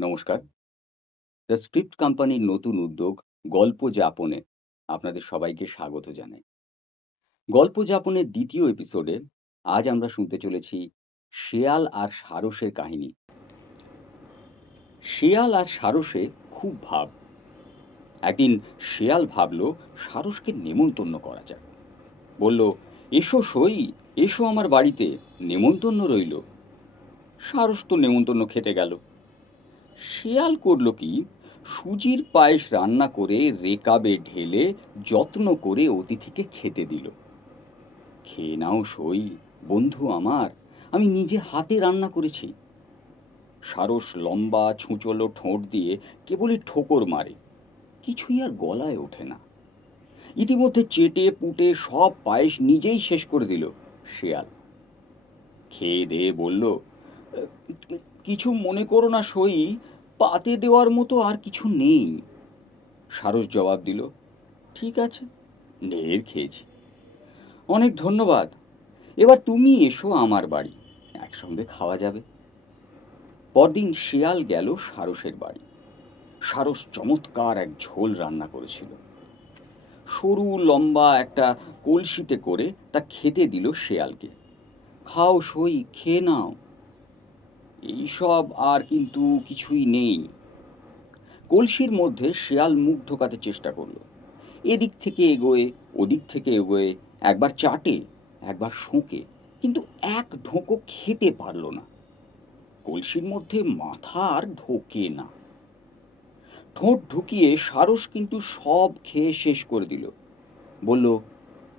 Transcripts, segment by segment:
নমস্কার। The script কোম্পানির নতুন উদ্যোগ গল্প যাপনে আপনাদের সবাইকে স্বাগত জানাই। গল্প যাপনের ২য় এপিসোডে আজ আমরা শুনতে চলেছি শেয়াল আর সারসের কাহিনী। শেয়াল আর সারসে খুব ভাব। একদিন শেয়াল ভাবল সারসকে নেমন্তন্ন করা যাক। বলল, "এসো সই, এসো আমার বাড়িতে, নেমন্তন্ন রইল।" সারস তো নেমন্তন্ন খেতে গেল। শেয়াল করল কি, সুজির পায়েস রান্না করে রেকাবে ঢেলে যত্ন করে অতিথিকে খেতে দিল। খেয়ে নাও সই, বন্ধু আমার, আমি নিজে হাতে রান্না করেছি। সারস লম্বা ছুঁচলো ঠোঁট দিয়ে কেবলই ঠোকর মারে, কিছুই আর গলায় ওঠে না। ইতিমধ্যে চেটে পুটে সব পায়েস নিজেই শেষ করে দিল শেয়াল। খেয়ে দিয়ে বলল, কিছু মনে করো না সই, পাতে দেওয়ার মতো আর কিছু নেই।" সারস জবাব দিল, "ঠিক আছে, ঢের খেয়েছি, অনেক ধন্যবাদ। এবার তুমি এসো আমার বাড়ি, একসঙ্গে খাওয়া যাবে।" পরদিন শেয়াল গেল সারসের বাড়ি। সারস চমৎকার এক ঝোল রান্না করেছিল। সরু লম্বা একটা কলসিতে করে তা খেতে দিল শেয়ালকে। "খাও সই, খেয়ে নাও, এইসব আর কিন্তু কিছুই নেই।" কলসির মধ্যে শেয়াল মুখ ঢোকাতে চেষ্টা করলো। এদিক থেকে এগোয়, ওদিক থেকে এগোয়, একবার চাটে, একবার শোঁকে, কিন্তু এক ঢোকও খেতে পারল না। কলসির মধ্যে মাথা আর ঢোকে না। ঠোঁট ঢুকিয়ে সারস কিন্তু সব খেয়ে শেষ করে দিল। বলল,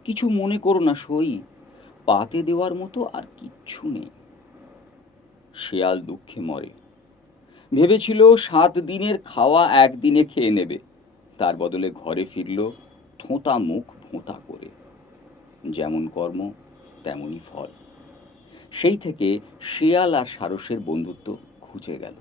"কিছু মনে করো না সই, পাতে দেওয়ার মতো আর কিচ্ছু নেই।" শেয়াল দুঃখে মরে। ভেবেছিল ৭ দিনের খাওয়া একদিনে খেয়ে নেবে, তার বদলে ঘরে ফিরল থোঁতা মুখ ভোঁতা করে। যেমন কর্ম তেমনই ফল। সেই থেকে শেয়াল আর সারসের বন্ধুত্ব ঘুচে গেল।